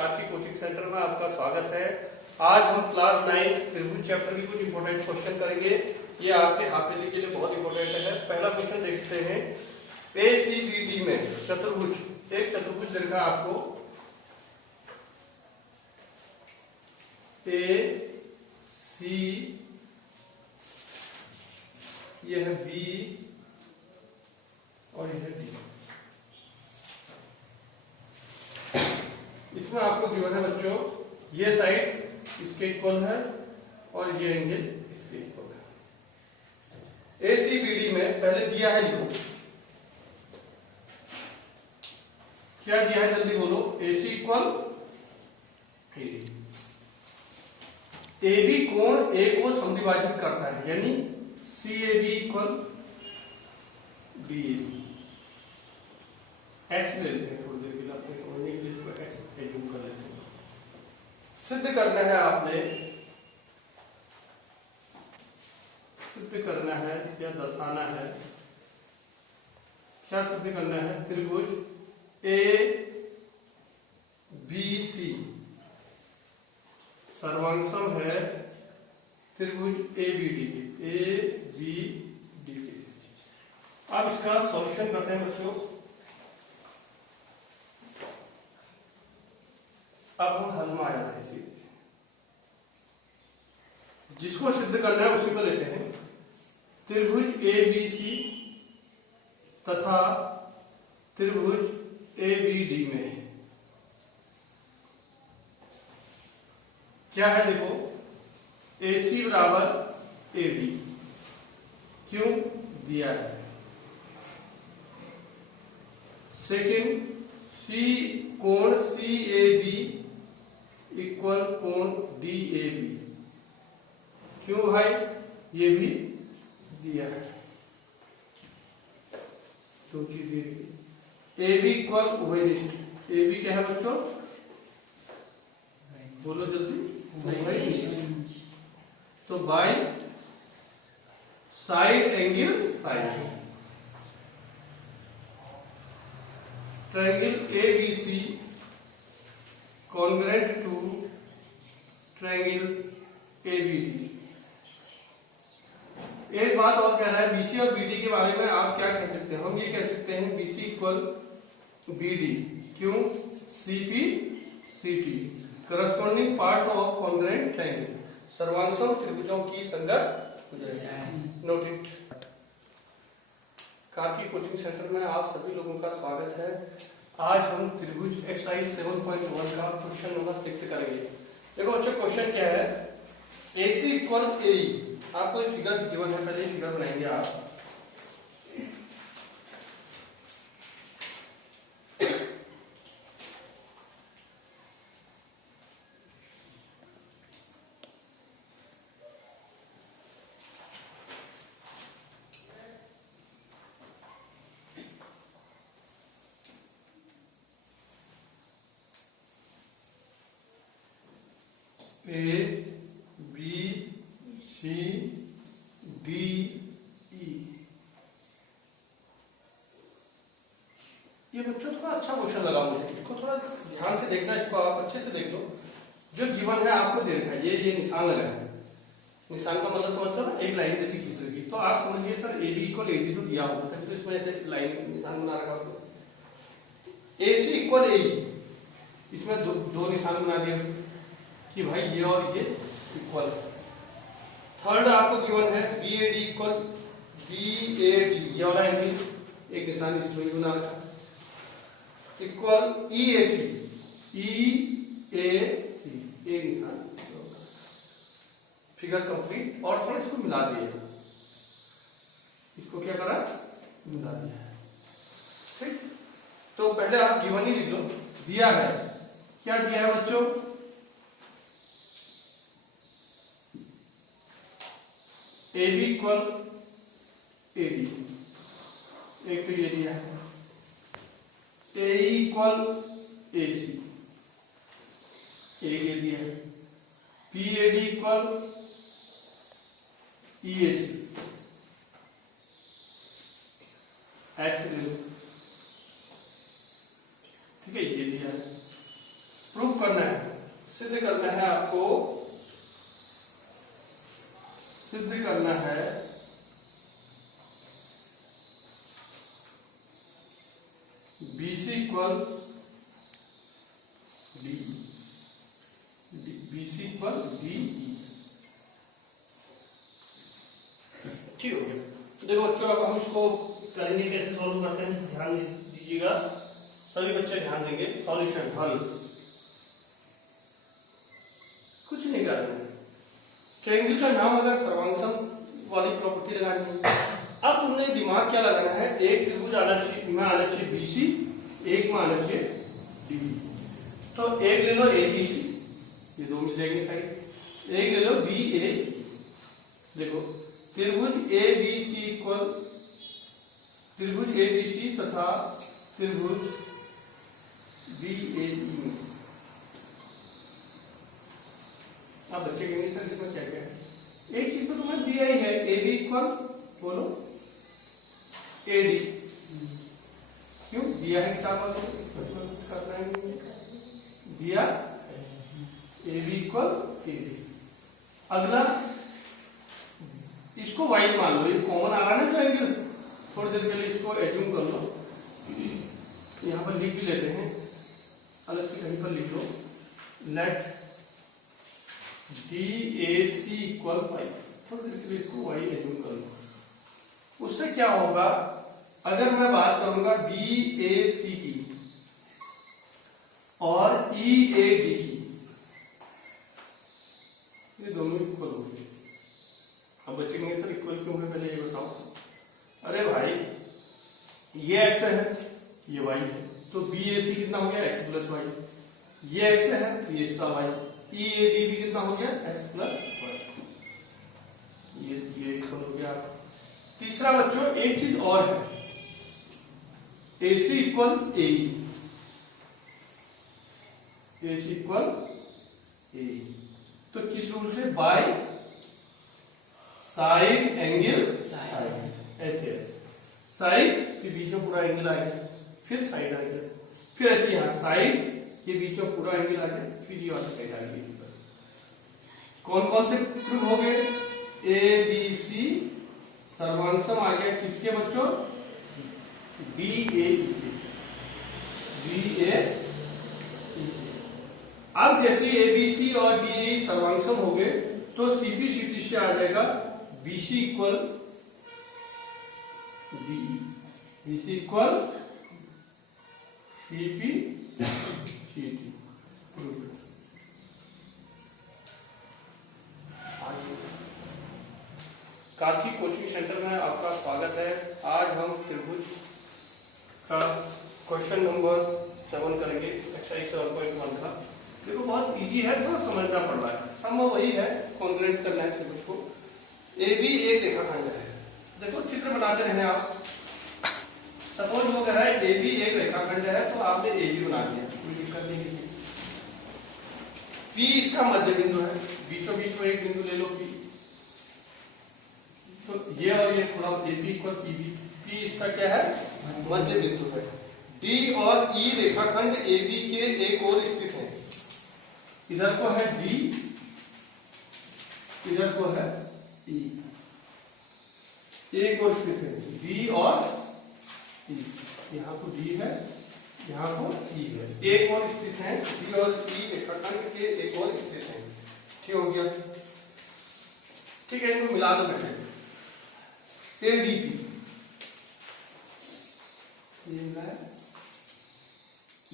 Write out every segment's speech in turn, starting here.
Karki coaching centre में आपका स्वागत है। आज हम क्लास 9 त्रिभुज चैप्टर की कुछ इंपॉर्टेंट क्वेश्चन करेंगे। ये आपके हाफिली के लिए बहुत इंपॉर्टेंट है। पहला क्वेश्चन देखते हैं। ACBD में चतुर्भुज, एक चतुर्भुज दिख रहा है आपको, AC, यह है B और यह है D। इसमें आपको गिवन है बच्चों, ये साइड इसके इक्वल है और ये एंगल इसके इक्वल है। ACBD में पहले दिया है, लिखो क्या दिया है, जल्दी बोलो। AC equal AD। AB कोण A को समद्विभाजित करता है, यानी CAB इक्वल BAB। X ले लेते हैं थोड़ी देर के लिए, आपने समझने के लिए इसको X एज्यूम कर लेते हैं। सिद्ध करना है आपने, सिद्ध करना है या दर्शाना है, क्या सिद्ध करना है। त्रिभुज ABC सर्वांगसम है त्रिभुज ABD के। अब इसका सॉल्यूशन करते हैं बच्चों। अब हम हल में आ जाते हैं। जिसको सिद्ध करना है उसी को लेते हैं। त्रिभुज ABC तथा त्रिभुज ABD में क्या है, देखो AC बराबर AD क्यों दिया है। सेकंड, C कोण CAB इक्वल कोण DAB क्यों भाई, ये भी दिया है। दो चीज दे दी। AB इक्वल उभयनिष्ठ। AB क्या है बच्चों, बोलो जल्दी। तो by side angle side. Triangle ABC congruent to triangle ABD। एक बात और कह रहा है, BC और BD के बारे में आप क्या कह सकते हैं। हम ये कह सकते हैं BC इक्वल BD क्यों, CP corresponding part of congruent triangle, सर्वांगसम त्रिभुजों की संगत भुजाएं। Note it. Karki coaching centre में आप सभी लोगों का स्वागत है। आज हम त्रिभुज एक्सरसाइज 7.1 का क्वेश्चन नंबर 6 करेंगे। देखो बच्चों, क्वेश्चन क्या है। AC इक्वल AE, आपको एक फिगर गिवन है, पहले फिगर बनाएंगे आप। A B C D E। ये बच्चों थोड़ा अच्छा क्वेश्चन लगा मुझे, इसको थोड़ा ध्यान से देखना, इसको आप अच्छे से देख लो। जो गिवन है आपको दे रखा है, ये निशान लगा है। निशान का मतलब समझते हो ना, एक लाइन जैसी खींच रही। तो आप समझिए सर AB इक्वल AD तो दिया होता है, तो इसमें ऐसे लाइन निशान बना रखा होता है। AC इक्वल AE, इसमें दो निशान बना दिए कि भाई ये और ये इक्वल। थर्ड आपको गिवन है BAD इक्वल BAD, ये वाला एंगल एक निशान इसमें बना रखा इक्वल EAC एक निशान। Figure complete. और थोड़ा इसको मिला दिए, इसको क्या करा, मिला दिया है। ठीक, तो पहले आप गिवन ही लिख लो। दिया है, क्या दिया है बच्चों, AB इक्वल AD, एक तो ये दिया है। AE इक्वल AC, एक ये दिया है। BAD इक्वल EAC, X ले लो। ठीक है, ये दिया है। प्रूव करना है, सिद्ध करना है आपको, सिद्ध करना है BC equal D, BC equal DE। ठीक हो गया। देखो बच्चों अब हम इसको करेंगे, कैसे सॉल्व करते हैं ध्यान दीजिएगा, सभी बच्चे ध्यान देंगे। सॉल्यूशन हल कुछ नहीं करना है, ट्रायंगल का नाम अगर सर्वांगसम वाली प्रॉपर्टी लगानी है। अब तुमने दिमाग क्या लगाना है, एक त्रिभुज आना चाहिए BC, एक में आना चाहिए DE। तो एक ले लो ABC, ये दो मिल जाएंगे साइड, एक ले लो BA। देखो त्रिभुज ABC इक्वल त्रिभुज ABC तथा त्रिभुज BAE में, आप बच्चे कहेंगे सर इसमें क्या क्या है, एक चीज तो तुम्हें दिया ही है, AB इक्वल बोलो AD, क्यों दिया है किताब में, तो कुछ करना है नहीं, दिया AB इक्वल AD। अगला इसको वाई मान लो, ये कॉमन आ रहा है ना ट्रायंगल, थोड़ी देर के लिए इसको एज्यूम कर लो, यहाँ पर लिख भी लेते हैं, अलग से कहीं पर लिख लो, लेट DAC इक्वल पाई, थोड़ी देर के लिए इसको वाई एज्यूम कर लो। उससे क्या होगा, अगर मैं बात करूंगा BAC की और EAD की, ये दोनों इक्वल हो गए। अब बच्चे कहेंगे सर इक्वल क्यों है, पहले ये बताओ। अरे भाई ये x है, ये y है, तो BAC कितना हो गया x प्लस वाई, ये x है तो ये इसका y, EAD भी कितना हो गया x प्लस वाई, ये इक्वल हो गया। तीसरा बच्चों एक चीज और है, AC equal AE, AC equal AE, तो किस रूल से, बाय साइड एंगल साइड, ऐसे साइड के बीच में पूरा एंगल आ गया, फिर साइड आ गया, फिर ऐसे यहाँ साइड के बीच में पूरा एंगल आ गया, फिर ये वाला साइड आ गया। कौन कौन से प्रूफ हो गए, ABC सर्वांगसम आ गया किसके बच्चों, BAE। अब जैसे ABC और BAE सर्वांगसम हो गए तो CP से आ जाएगा BC equal DE, BC equal CP CT। Karki coaching centre में आपका स्वागत है। आज हम त्रिभुज का क्वेश्चन नंबर 7 करेंगे, एक्सरसाइज 7.1 का। देखो बहुत इजी है, थोड़ा समझना पड़ रहा है, सम वही है, कॉन्ग्रेट करना है त्रिभुज को। AB एक रेखाखंड है, देखो चित्र बनाते रहने आप। सपोज वो कह रहा है AB एक रेखाखंड है, तो आपने AB बना दिया, कोई दिक्कत नहीं है। P इसका मध्य बिंदु है, बीचों बीच में एक बिंदु ले लो P, तो ये और ये थोड़ा AB इक्वल PB, P इसका क्या है, मध्य बिंदु है। D और E रेखाखंड AB के एक और स्थित है, इधर को है D, इधर को है E, एक और स्थित है D और E, यहाँ को D है, यहाँ को E है, एक और स्थित है, D और E रेखाखंड के एक और स्थित है। ठीक हो गया, ठीक है, इनको मिला दो पहले, ADP ये मिला है,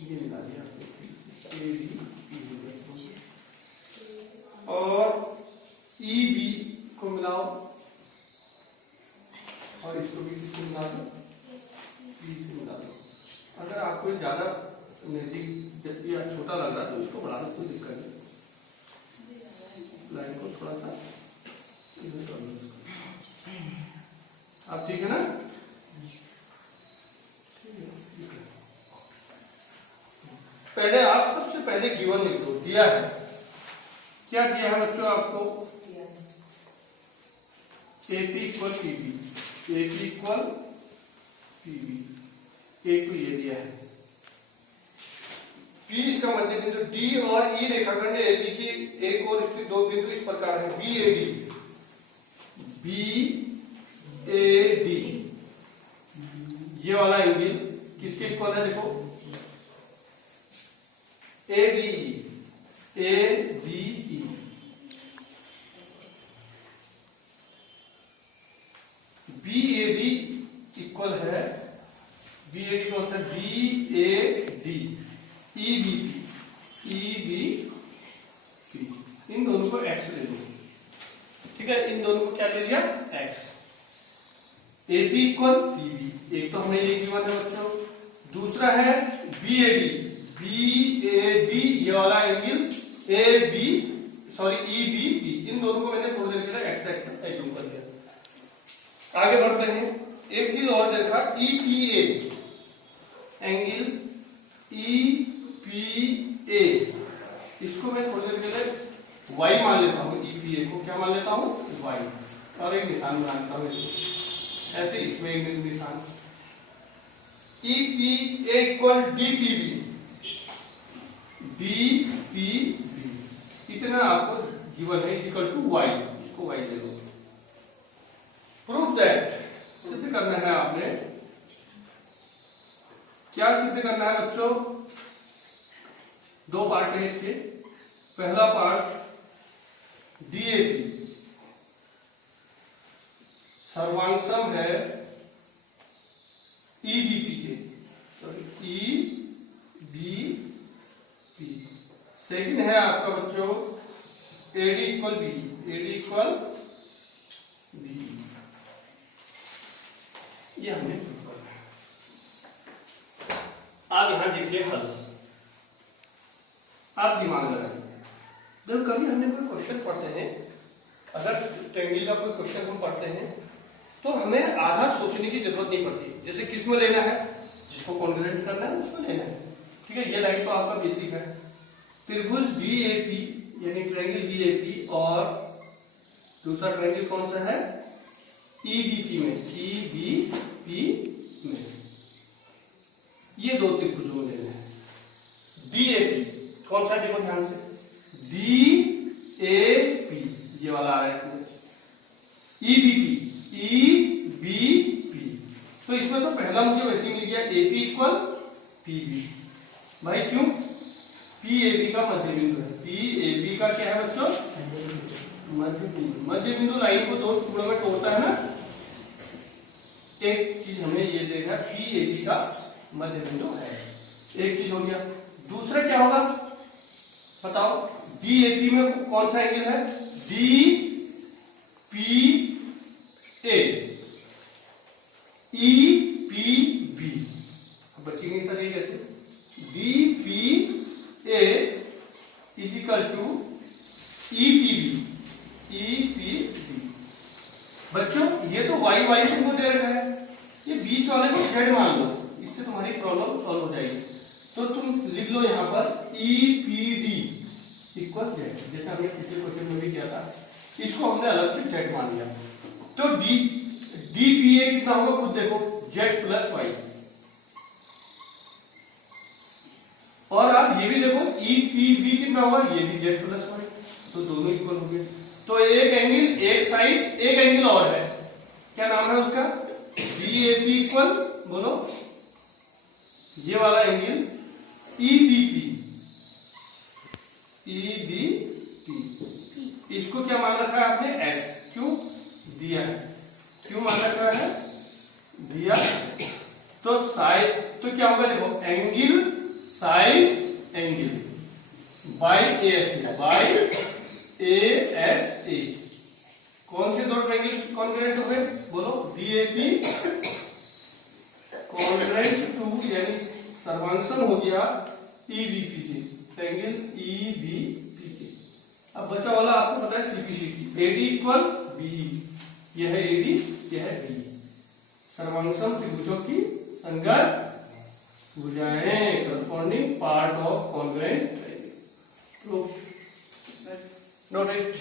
ये मिला दिया ADP, और EB को मिलाओ और इसको भी किसको मिला दो, E को मिला दो। अगर आपको ज्यादा नजदीक या छोटा लग रहा है तो इसको बढ़ा दो, कोई दिक्कत नहीं, लाइन को थोड़ा सा इधर कर लो, आप ठीक है ना। पहले आप सबसे पहले गिवन लिख दो, दिया है, क्या दिया है बच्चों आपको, AP equal PB, AP equal PB, एक तो ये दिया है, P इसका मध्य बिंदु, D और E रेखाखंड AB की एक और स्थित दो बिंदु इस प्रकार है, BAD ये वाला एंगल किसके इक्वल है? देखो ABE BAB इक्वल है, BAD कौन सा? BAD EBP इन दोनों को x ले लो, ठीक है, इन दोनों को क्या ले लिया? x। AB इक्वल PB, एक तो हमें ये गिवन है बच्चों, दूसरा है BAD ये वाला एंगल EBP, इन दोनों को मैंने थोड़ी देर के लिए x एज्यूम कर दिया। आगे बढ़ते हैं, एक चीज और देखा, EPA एंगल EPA, इसको मैं थोड़ी देर के लिए y मान लेता हूँ, EPA को क्या मान लेता हूँ? y, और एक निशान बनाता हूँ ऐसे, इसमें एक निशान। EPA इक्वल DPB इतना आपको गिवन है, इक्वल टू y, इसको y ले लो। प्रूव दैट, सिद्ध करना है आपने, क्या सिद्ध करना है बच्चों? दो पार्ट है इसके। पहला पार्ट DAP सर्वांशम है EBP के, सॉरी EBP। सेकंड है आपका बच्चों AD इक्वल B, ये हमने प्रूव करना है। आप यहां देखिए हल, आप दिमाग लगाइए। देखो कभी हमने कोई क्वेश्चन पढ़ते हैं, अगर ट्रायंगल का कोई क्वेश्चन हम पढ़ते हैं तो हमें आधा सोचने की जरूरत नहीं पड़ती। जैसे किस में लेना है, जिसको कॉन्ग्रुएंट करना है उसको लेना है, ठीक है। ये लाइन तो आपका बेसिक है। त्रिभुज DAP यानी ट्रायंगल DAP और दूसरा ट्रायंगल कौन सा है? EBP में ये दो त्रिभुजों में लेना है। DAP कौन सा? देखो ध्यान से, DAP ये वाला आ रहा है इसमें, EBP तो इसमें तो पहला मुझे वैसे मिल गया AP इक्वल PB। भाई क्यों? PAB का मध्य बिंदु है, PAB का क्या है बच्चों? मध्य बिंदु। मध्य बिंदु लाइन को दो टुकड़ों में तोड़ता है ना। एक चीज हमने ये देखा, PAB का मध्य बिंदु है, एक चीज हो गया। दूसरा क्या होगा बताओ? DAP में कौन सा एंगल है? DPA EPB, बचेंगे सर ये कैसे? DPA is equal to EPB। बच्चों ये तो y तुमको दे रखा है, ये बीच वाले को z मान लो, इससे तुम्हारी प्रॉब्लम सॉल्व हो जाएगी। तो तुम लिख लो यहाँ पर EPD इक्वल z, जैसा हमने पिछले क्वेश्चन में भी किया था, इसको हमने अलग से z मान लिया। तो DPA कितना होगा खुद देखो, z प्लस y। और आप ये भी देखो EPB कितना होगा, ये भी z प्लस y, तो दोनों इक्वल हो गए। तो एक एंगल, एक साइड, एक एंगल और है, क्या नाम है उसका? DAP इक्वल, बोलो, ये वाला एंगल EBP इसको क्या मान रखा है आपने? x। क्यों दिया है? क्यों मान रखा है? दिया। तो साइड, तो क्या होगा देखो, angle side angle by ASA। कौन से दो ट्रायंगल कॉन्ग्रुएंट हो गए? बोलो, DAP कॉन्ग्रुएंट टू यानी सर्वांशम हो गया EBP के, ट्रायंगल EBP के। अब बचा वाला आपको पता है CPC, AD इक्वल BE, यह है AD, यह है BE। सर्वांशम त्रिभुजों की संगत भुजाएं, corresponding part of congruent triangle. Note it.